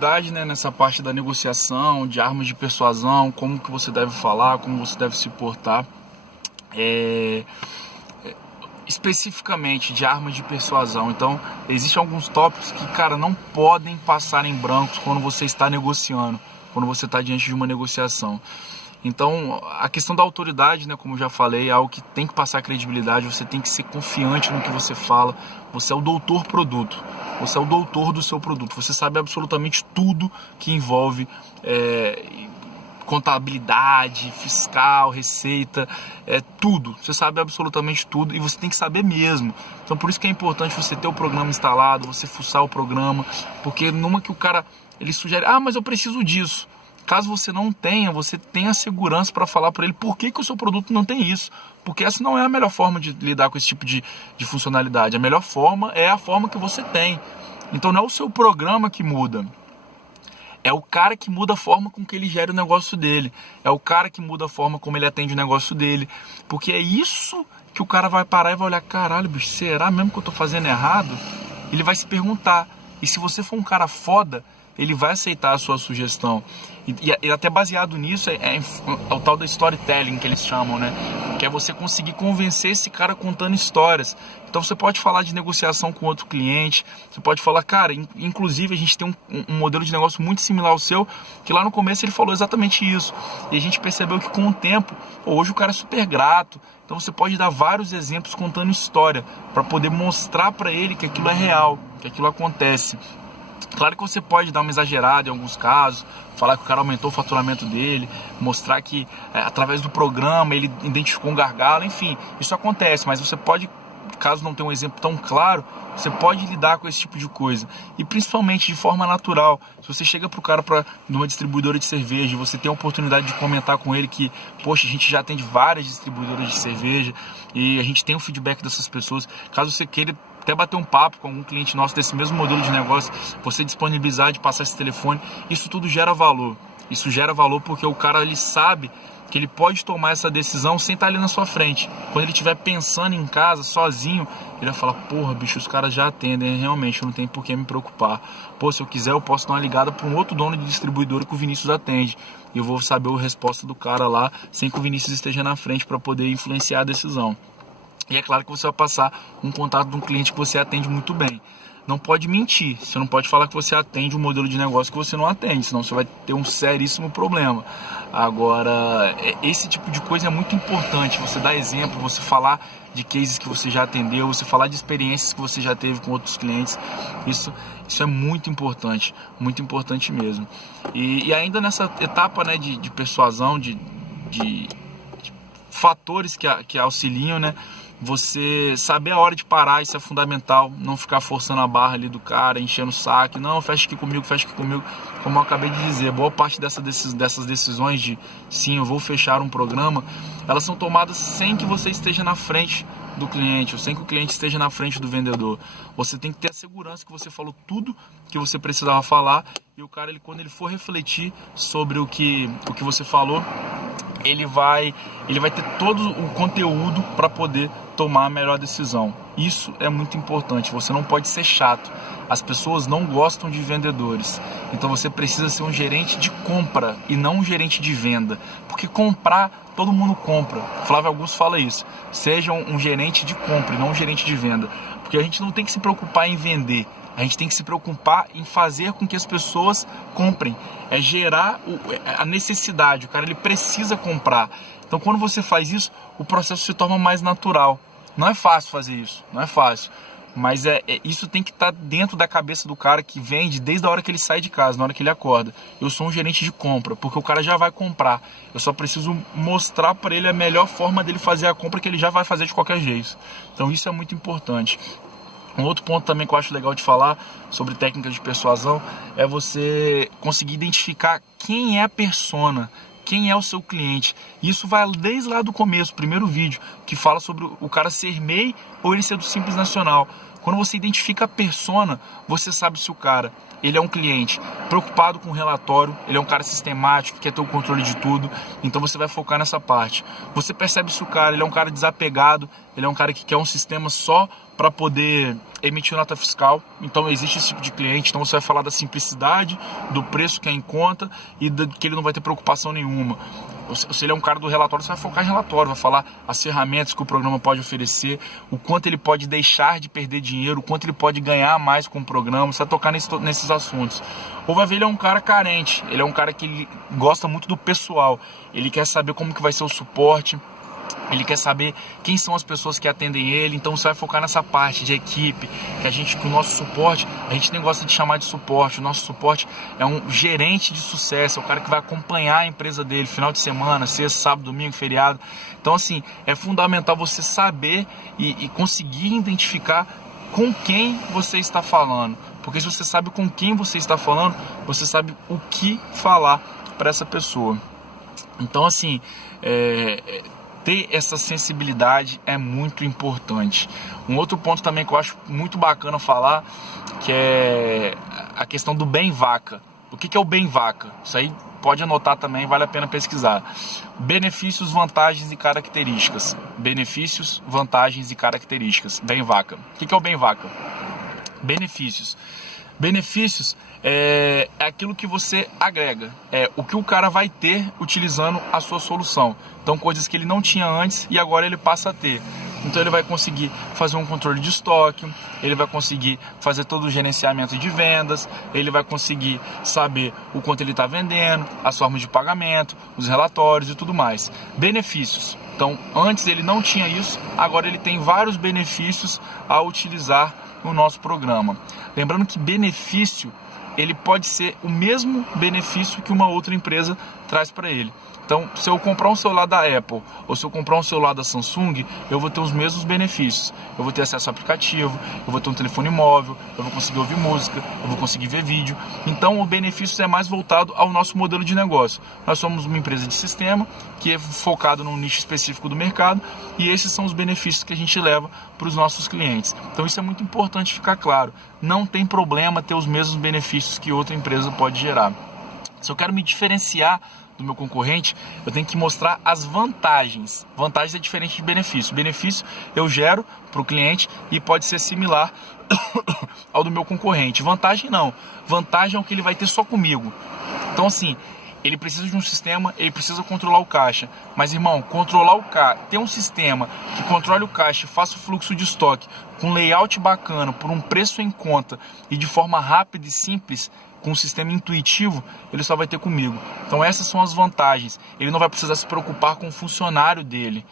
autoridade, né, nessa parte da negociação, de armas de persuasão, como que você deve falar, como você deve se portar. Especificamente de armas de persuasão. Então, existem alguns tópicos que, cara, não podem passar em brancos quando você está negociando, quando você está diante de uma negociação. Então, a questão da autoridade, né, como eu já falei, é algo que tem que passar credibilidade, você tem que ser confiante no que você fala, você é o doutor produto, você é o doutor do seu produto, você sabe absolutamente tudo que envolve contabilidade, fiscal, receita, tudo. Você sabe absolutamente tudo e você tem que saber mesmo. Então por isso que é importante você ter o programa instalado, você fuçar o programa, porque numa que o cara ele sugere, mas eu preciso disso. Caso você não tenha, você tenha segurança para falar para ele por que o seu produto não tem isso. Porque essa não é a melhor forma de lidar com esse tipo de funcionalidade. A melhor forma é a forma que você tem. Então não é o seu programa que muda. É o cara que muda a forma com que ele gera o negócio dele. É o cara que muda a forma como ele atende o negócio dele. Porque é isso que o cara vai parar e vai olhar, caralho, bicho, será mesmo que eu tô fazendo errado? Ele vai se perguntar. E se você for um cara foda, ele vai aceitar a sua sugestão. E até baseado nisso é o tal da storytelling que eles chamam, né? Que é você conseguir convencer esse cara contando histórias. Então você pode falar de negociação com outro cliente, você pode falar, cara, inclusive a gente tem um modelo de negócio muito similar ao seu, que lá no começo ele falou exatamente isso. E a gente percebeu que com o tempo, hoje o cara é super grato. Então você pode dar vários exemplos contando história, para poder mostrar para ele que aquilo é real, que aquilo acontece. Claro que você pode dar uma exagerada em alguns casos, falar que o cara aumentou o faturamento dele, mostrar que através do programa ele identificou um gargalo, enfim, isso acontece, mas você pode, caso não tenha um exemplo tão claro, você pode lidar com esse tipo de coisa. E principalmente de forma natural. Se você chega pro cara numa distribuidora de cerveja, você tem a oportunidade de comentar com ele que, poxa, a gente já atende várias distribuidoras de cerveja e a gente tem o feedback dessas pessoas. Caso você queira até bater um papo com algum cliente nosso desse mesmo modelo de negócio, você disponibilizar de passar esse telefone, isso tudo gera valor. Isso gera valor porque o cara ele sabe que ele pode tomar essa decisão sem estar ali na sua frente. Quando ele estiver pensando em casa, sozinho, ele vai falar, porra, bicho, os caras já atendem, realmente, não tem por que me preocupar. Pô, se eu quiser, eu posso dar uma ligada para um outro dono de distribuidora que o Vinícius atende. E eu vou saber a resposta do cara lá, sem que o Vinícius esteja na frente para poder influenciar a decisão. E é claro que você vai passar um contato de um cliente que você atende muito bem. Não pode mentir, você não pode falar que você atende um modelo de negócio que você não atende, senão você vai ter um seríssimo problema. Agora, esse tipo de coisa é muito importante, você dar exemplo, você falar de cases que você já atendeu, você falar de experiências que você já teve com outros clientes, isso é muito importante mesmo. E ainda nessa etapa, né, de persuasão, de fatores que auxiliam, né? Você saber a hora de parar, isso é fundamental. Não ficar forçando a barra ali do cara, enchendo o saco. Não, fecha aqui comigo. Como eu acabei de dizer, boa parte dessas decisões de sim, eu vou fechar um programa, elas são tomadas sem que você esteja na frente do cliente, ou sem que o cliente esteja na frente do vendedor. Você tem que ter a segurança que você falou tudo que você precisava falar, e o cara, quando ele for refletir sobre o que você falou, ele vai ter todo o conteúdo para poder tomar a melhor decisão. Isso é muito importante, você não pode ser chato. As pessoas não gostam de vendedores, então você precisa ser um gerente de compra e não um gerente de venda, porque comprar, todo mundo compra. Flávio Augusto fala isso, seja um gerente de compra e não um gerente de venda, porque a gente não tem que se preocupar em vender, a gente tem que se preocupar em fazer com que as pessoas comprem, é gerar a necessidade, o cara ele precisa comprar. Então quando você faz isso, o processo se torna mais natural. Não é fácil fazer isso, não é fácil, mas isso tem que estar dentro da cabeça do cara que vende desde a hora que ele sai de casa, na hora que ele acorda. Eu sou um gerente de compra, porque o cara já vai comprar, eu só preciso mostrar para ele a melhor forma dele fazer a compra, que ele já vai fazer de qualquer jeito. Então isso é muito importante. Um outro ponto também que eu acho legal de falar sobre técnicas de persuasão é você conseguir identificar quem é a persona, quem é o seu cliente. Isso vai desde lá do começo, primeiro vídeo, que fala sobre o cara ser MEI ou ele ser do Simples Nacional. Quando você identifica a persona, você sabe se o cara ele é um cliente preocupado com o relatório, ele é um cara sistemático, que quer ter o controle de tudo, então você vai focar nessa parte. Você percebe se o cara, ele é um cara desapegado, ele é um cara que quer um sistema só para poder emitir nota fiscal, então existe esse tipo de cliente, então você vai falar da simplicidade, do preço que é em conta e que ele não vai ter preocupação nenhuma. Se ele é um cara do relatório, você vai focar em relatório, vai falar as ferramentas que o programa pode oferecer, o quanto ele pode deixar de perder dinheiro, o quanto ele pode ganhar mais com o programa, você vai tocar nesses assuntos. Ou vai ver, ele é um cara carente, ele é um cara que ele gosta muito do pessoal, ele quer saber como que vai ser o suporte, ele quer saber quem são as pessoas que atendem ele, então você vai focar nessa parte de equipe, que o nosso suporte, a gente nem gosta de chamar de suporte, o nosso suporte é um gerente de sucesso, é o cara que vai acompanhar a empresa dele, final de semana, sexta, sábado, domingo, feriado. Então assim, é fundamental você saber e conseguir identificar com quem você está falando, porque se você sabe com quem você está falando, você sabe o que falar para essa pessoa. Então assim, ter essa sensibilidade é muito importante. Um outro ponto também que eu acho muito bacana falar, que é a questão do bem vaca. O que é o bem vaca? Isso aí pode anotar também, vale a pena pesquisar. Benefícios, vantagens e características. Benefícios, vantagens e características. Bem vaca. O que é o bem vaca? Benefícios. Benefícios é aquilo que você agrega, é o que o cara vai ter utilizando a sua solução. Então, coisas que ele não tinha antes e agora ele passa a ter. Então, ele vai conseguir fazer um controle de estoque, ele vai conseguir fazer todo o gerenciamento de vendas, ele vai conseguir saber o quanto ele está vendendo, as formas de pagamento, os relatórios e tudo mais. Benefícios. Então, antes ele não tinha isso, agora ele tem vários benefícios ao utilizar o nosso programa. Lembrando que benefício, ele pode ser o mesmo benefício que uma outra empresa traz para ele. Então, se eu comprar um celular da Apple ou se eu comprar um celular da Samsung, eu vou ter os mesmos benefícios. Eu vou ter acesso ao aplicativo, eu vou ter um telefone móvel, eu vou conseguir ouvir música, eu vou conseguir ver vídeo. Então, o benefício é mais voltado ao nosso modelo de negócio. Nós somos uma empresa de sistema que é focado num nicho específico do mercado e esses são os benefícios que a gente leva para os nossos clientes. Então, isso é muito importante ficar claro. Não tem problema ter os mesmos benefícios que outra empresa pode gerar. Se eu quero me diferenciar do meu concorrente, eu tenho que mostrar as vantagens. Vantagens é diferente de benefício. Benefício eu gero para o cliente e pode ser similar ao do meu concorrente. Vantagem não. Vantagem é o que ele vai ter só comigo. Então assim, ele precisa de um sistema, ele precisa controlar o caixa. Mas irmão, controlar o caixa, ter um sistema que controle o caixa, faça o fluxo de estoque com layout bacana, por um preço em conta e de forma rápida e simples, com um sistema intuitivo, ele só vai ter comigo. Então essas são as vantagens. Ele não vai precisar se preocupar com o funcionário dele,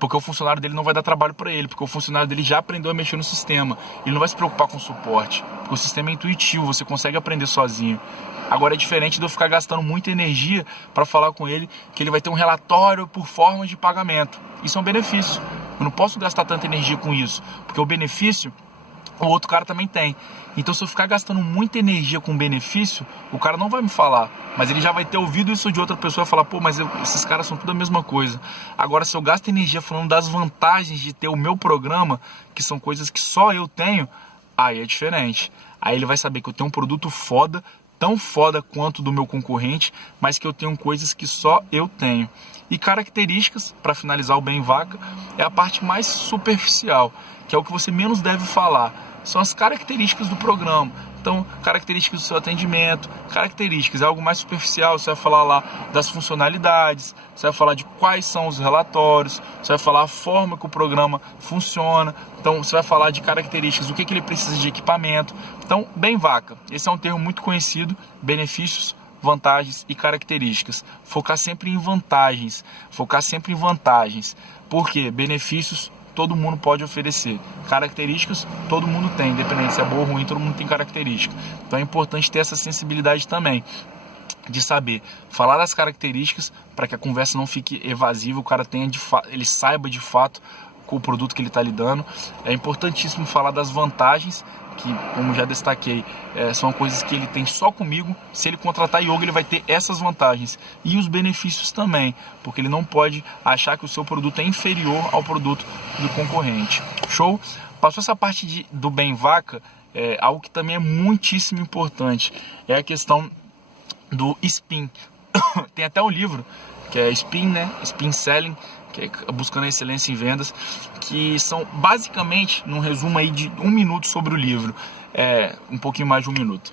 porque o funcionário dele não vai dar trabalho para ele, porque o funcionário dele já aprendeu a mexer no sistema. Ele não vai se preocupar com o suporte, porque o sistema é intuitivo, você consegue aprender sozinho. Agora é diferente de eu ficar gastando muita energia para falar com ele que ele vai ter um relatório por forma de pagamento. Isso é um benefício. Eu não posso gastar tanta energia com isso, porque o benefício o outro cara também tem. Então, se eu ficar gastando muita energia com benefício, o cara não vai me falar, mas ele já vai ter ouvido isso de outra pessoa e falar, pô, mas esses caras são tudo a mesma coisa. Agora, se eu gasto energia falando das vantagens de ter o meu programa, que são coisas que só eu tenho, aí é diferente. Aí ele vai saber que eu tenho um produto foda, tão foda quanto do meu concorrente, mas que eu tenho coisas que só eu tenho. E características, para finalizar o bem vaca, é a parte mais superficial, que é o que você menos deve falar. São as características do programa. Então, características do seu atendimento, características, é algo mais superficial, você vai falar lá das funcionalidades, você vai falar de quais são os relatórios, você vai falar a forma que o programa funciona, então você vai falar de características, o que ele precisa de equipamento. Então, bem vaca, esse é um termo muito conhecido, benefícios, vantagens e características. Focar sempre em vantagens, porque benefícios todo mundo pode oferecer. Características, todo mundo tem, independente se é bom ou ruim, todo mundo tem característica. Então é importante ter essa sensibilidade também, de saber falar das características para que a conversa não fique evasiva, o cara tenha ele saiba de fato com o produto que ele está lidando. É importantíssimo falar das vantagens, que, como já destaquei, são coisas que ele tem só comigo. Se ele contratar yoga, ele vai ter essas vantagens. E os benefícios também, porque ele não pode achar que o seu produto é inferior ao produto do concorrente. Show? Passou essa parte do bem vaca, algo que também é muitíssimo importante é a questão do spin. Tem até um livro que é Spin, né? Spin Selling, que é Buscando a Excelência em Vendas, que são basicamente, num resumo aí de 1 minuto sobre o livro, um pouquinho mais de 1 minuto,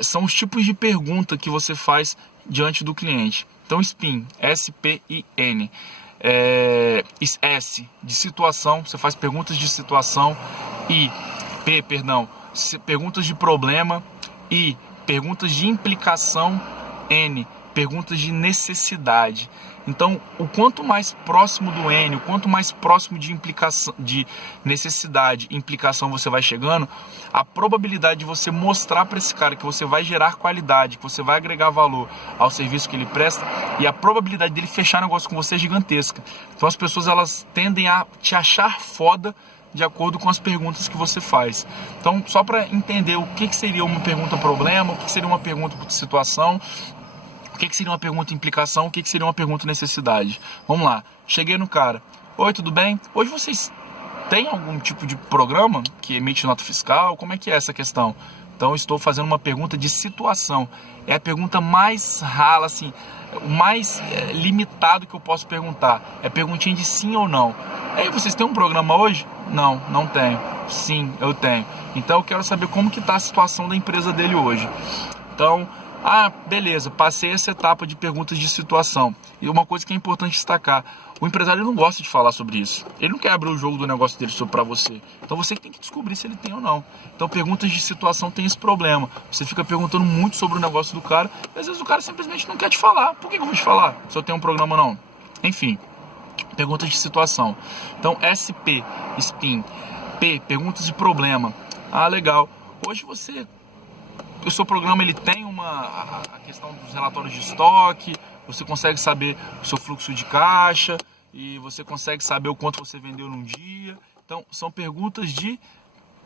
são os tipos de pergunta que você faz diante do cliente. Então, Spin, S-P-I-N, S de situação, você faz perguntas de situação, perguntas de problema, perguntas de implicação, N, perguntas de necessidade. Então, o quanto mais próximo do N, o quanto mais próximo de implicação, de necessidade, implicação você vai chegando, a probabilidade de você mostrar para esse cara que você vai gerar qualidade, que você vai agregar valor ao serviço que ele presta, e a probabilidade dele fechar negócio com você é gigantesca. Então, as pessoas elas tendem a te achar foda de acordo com as perguntas que você faz. Então, só para entender o que seria uma pergunta problema, o que seria uma pergunta situação, o que seria uma pergunta implicação, o que seria uma pergunta necessidade. Vamos lá, cheguei no cara. Oi, tudo bem? Hoje vocês têm algum tipo de programa que emite nota fiscal? Como é que é essa questão? Então, eu estou fazendo uma pergunta de situação. É a pergunta mais rala, assim, o mais limitado que eu posso perguntar. É perguntinha de sim ou não. Ei, vocês têm um programa hoje? Não, não tenho. Sim, eu tenho. Então, eu quero saber como que está a situação da empresa dele hoje. Então, beleza, passei essa etapa de perguntas de situação. E uma coisa que é importante destacar, o empresário não gosta de falar sobre isso. Ele não quer abrir o jogo do negócio dele para você. Então você que tem que descobrir se ele tem ou não. Então perguntas de situação tem esse problema. Você fica perguntando muito sobre o negócio do cara, e às vezes o cara simplesmente não quer te falar. Por que eu vou te falar se eu tenho um programa ou não? Enfim, perguntas de situação. Então SP, SPIN. P, perguntas de problema. Legal. Hoje o seu programa ele tem a questão dos relatórios de estoque, você consegue saber o seu fluxo de caixa e você consegue saber o quanto você vendeu num dia. Então, são perguntas de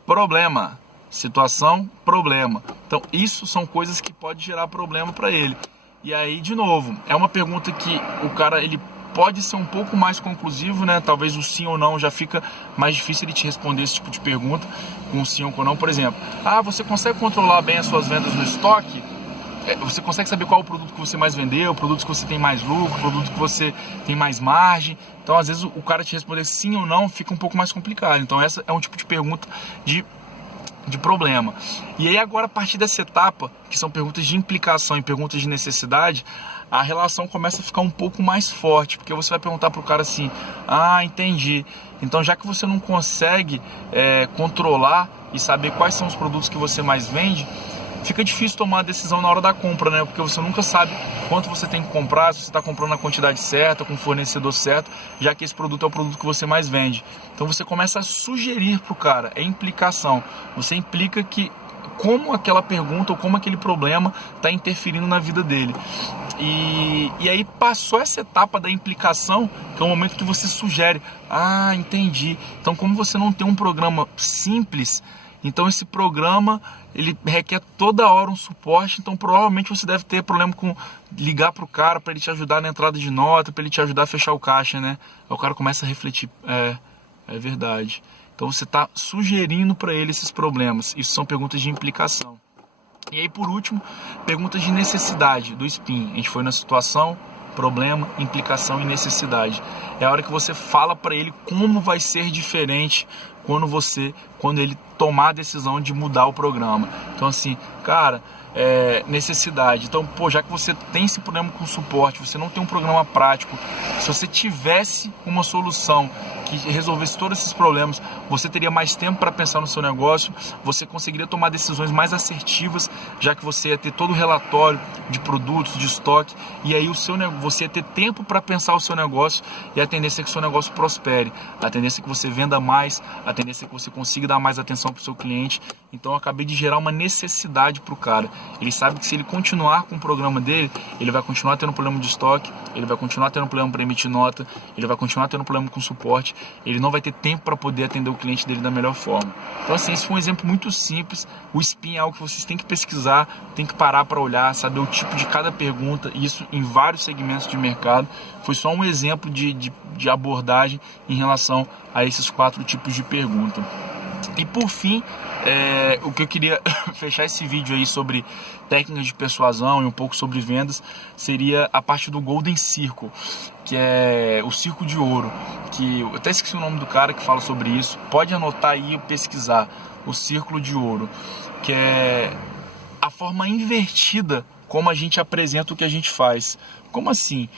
problema, situação, problema. Então, isso são coisas que podem gerar problema para ele. E aí, de novo, é uma pergunta que o cara ele pode ser um pouco mais conclusivo, né? Talvez o sim ou não já fica mais difícil de te responder esse tipo de pergunta com sim ou com não. Por exemplo, você consegue controlar bem as suas vendas no estoque? Você consegue saber qual é o produto que você mais vendeu, o produto que você tem mais lucro, o produto que você tem mais margem? Então, às vezes, o cara te responder sim ou não fica um pouco mais complicado. Então, essa é um tipo de pergunta de problema. E aí, agora, a partir dessa etapa, que são perguntas de implicação e perguntas de necessidade, a relação começa a ficar um pouco mais forte, porque você vai perguntar para o cara assim, entendi. Então, já que você não consegue controlar e saber quais são os produtos que você mais vende, fica difícil tomar a decisão na hora da compra, né? Porque você nunca sabe quanto você tem que comprar, se você está comprando na quantidade certa, com o fornecedor certo, já que esse produto é o produto que você mais vende. Então, você começa a sugerir para o cara, é implicação. Você implica que como aquela pergunta ou como aquele problema está interferindo na vida dele. E aí passou essa etapa da implicação, que é o momento que você sugere. Entendi. Então, como você não tem um programa simples, então esse programa ele requer toda hora um suporte, então provavelmente você deve ter problema com ligar para o cara para ele te ajudar na entrada de nota, para ele te ajudar a fechar o caixa, né? Aí o cara começa a refletir, é verdade. Então você está sugerindo para ele esses problemas. Isso são perguntas de implicação. E aí, por último, perguntas de necessidade do SPIN. A gente foi na situação, problema, implicação e necessidade. É a hora que você fala para ele como vai ser diferente quando ele tomar a decisão de mudar o programa. Então, assim, cara, necessidade. Então, já que você tem esse problema com suporte, você não tem um programa prático, se você tivesse uma solução que resolvesse todos esses problemas, você teria mais tempo para pensar no seu negócio, você conseguiria tomar decisões mais assertivas, já que você ia ter todo o relatório de produtos, de estoque, e aí você ia ter tempo para pensar o seu negócio, e a tendência é que o seu negócio prospere, a tendência é que você venda mais, a tendência é que você consiga dar mais atenção para o seu cliente. Então, eu acabei de gerar uma necessidade para o cara. Ele sabe que se ele continuar com o programa dele, ele vai continuar tendo problema de estoque, ele vai continuar tendo problema para emitir nota, ele vai continuar tendo problema com suporte, ele não vai ter tempo para poder atender o cliente dele da melhor forma. Então, assim, esse foi um exemplo muito simples. O SPIN é algo que vocês têm que pesquisar, tem que parar para olhar, saber o tipo de cada pergunta, e isso em vários segmentos de mercado. Foi só um exemplo de abordagem em relação a esses 4 tipos de pergunta. E por fim, o que eu queria fechar esse vídeo aí sobre técnicas de persuasão e um pouco sobre vendas seria a parte do Golden Circle, que é o Círculo de Ouro, que eu até esqueci o nome do cara que fala sobre isso, pode anotar aí e pesquisar, o Círculo de Ouro, que é a forma invertida como a gente apresenta o que a gente faz. Como assim?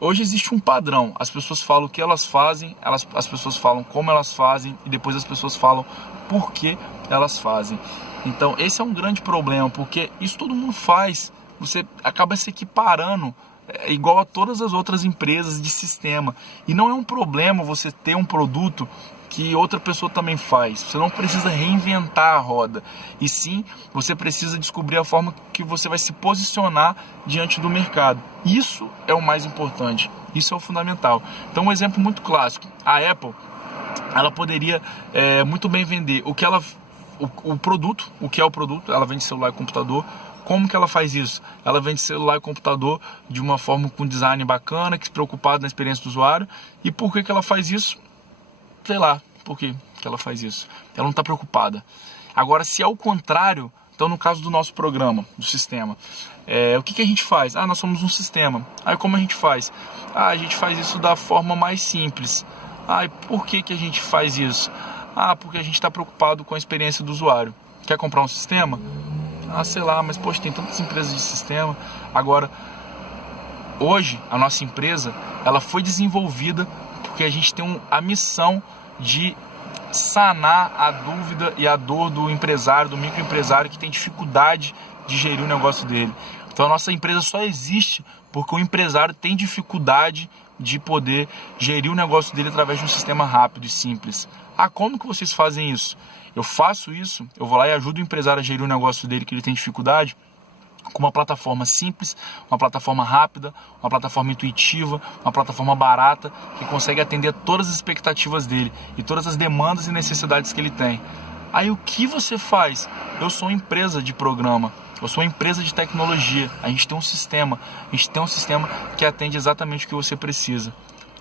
Hoje existe um padrão, as pessoas falam o que elas fazem, as pessoas falam como elas fazem e depois as pessoas falam por que elas fazem. Então esse é um grande problema, porque isso todo mundo faz, você acaba se equiparando igual a todas as outras empresas de sistema, e não é um problema você ter um produto que outra pessoa também faz. Você não precisa reinventar a roda, e sim você precisa descobrir a forma que você vai se posicionar diante do mercado. Isso é o mais importante, isso é o fundamental. Então um exemplo muito clássico, a Apple, ela poderia muito bem vender o produto, o que é o produto, ela vende celular e computador. Como que ela faz isso? Ela vende celular e computador de uma forma com design bacana, que se preocupada na experiência do usuário. E por que ela faz isso? Sei lá, por que ela faz isso? Ela não está preocupada. Agora, se é o contrário, então no caso do nosso programa, do sistema, o que a gente faz? Nós somos um sistema. Aí como a gente faz? A gente faz isso da forma mais simples. E por que a gente faz isso? Porque a gente está preocupado com a experiência do usuário. Quer comprar um sistema? Sei lá, mas poxa, tem tantas empresas de sistema. Agora, hoje, a nossa empresa, ela foi desenvolvida porque a gente tem a missão de sanar a dúvida e a dor do empresário, do microempresário que tem dificuldade de gerir o negócio dele. Então a nossa empresa só existe porque o empresário tem dificuldade de poder gerir o negócio dele através de um sistema rápido e simples. Como que vocês fazem isso? Eu faço isso, eu vou lá e ajudo o empresário a gerir o negócio dele que ele tem dificuldade com uma plataforma simples, uma plataforma rápida, uma plataforma intuitiva, uma plataforma barata, que consegue atender todas as expectativas dele e todas as demandas e necessidades que ele tem. Aí o que você faz? Eu sou uma empresa de programa, eu sou uma empresa de tecnologia, a gente tem um sistema que atende exatamente o que você precisa.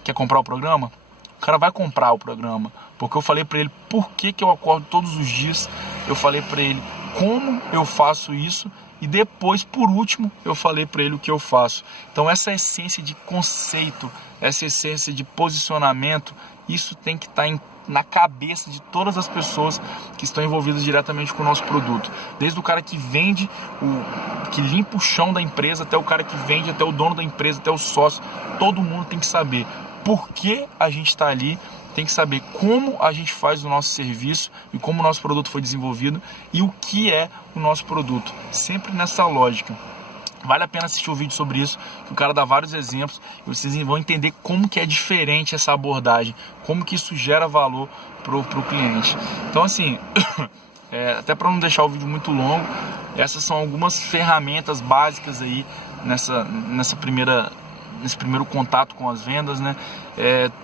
Quer comprar o programa? O cara vai comprar o programa, porque eu falei para ele por que eu acordo todos os dias, eu falei para ele como eu faço isso e depois, por último, eu falei para ele o que eu faço. Então essa essência de conceito, essa essência de posicionamento, isso tem que estar na cabeça de todas as pessoas que estão envolvidas diretamente com o nosso produto. Desde o cara que vende, que limpa o chão da empresa, até o cara que vende, até o dono da empresa, até o sócio. Todo mundo tem que saber por que a gente está ali, tem que saber como a gente faz o nosso serviço e como o nosso produto foi desenvolvido e o que é o nosso produto. Sempre nessa lógica. Vale a pena assistir o vídeo sobre isso, que o cara dá vários exemplos e vocês vão entender como que é diferente essa abordagem, como que isso gera valor pro cliente. Então assim, até para não deixar o vídeo muito longo, essas são algumas ferramentas básicas aí nesse primeiro contato com as vendas, né?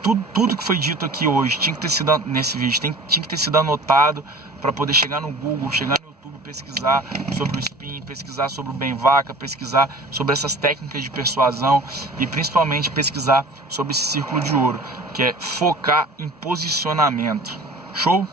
Tudo que foi dito aqui hoje tinha que ter sido nesse vídeo, tinha que ter sido anotado para poder chegar no Google, chegar no YouTube, pesquisar sobre o spin, pesquisar sobre o Bem Vaca, pesquisar sobre essas técnicas de persuasão e principalmente pesquisar sobre esse círculo de ouro, que é focar em posicionamento. Show?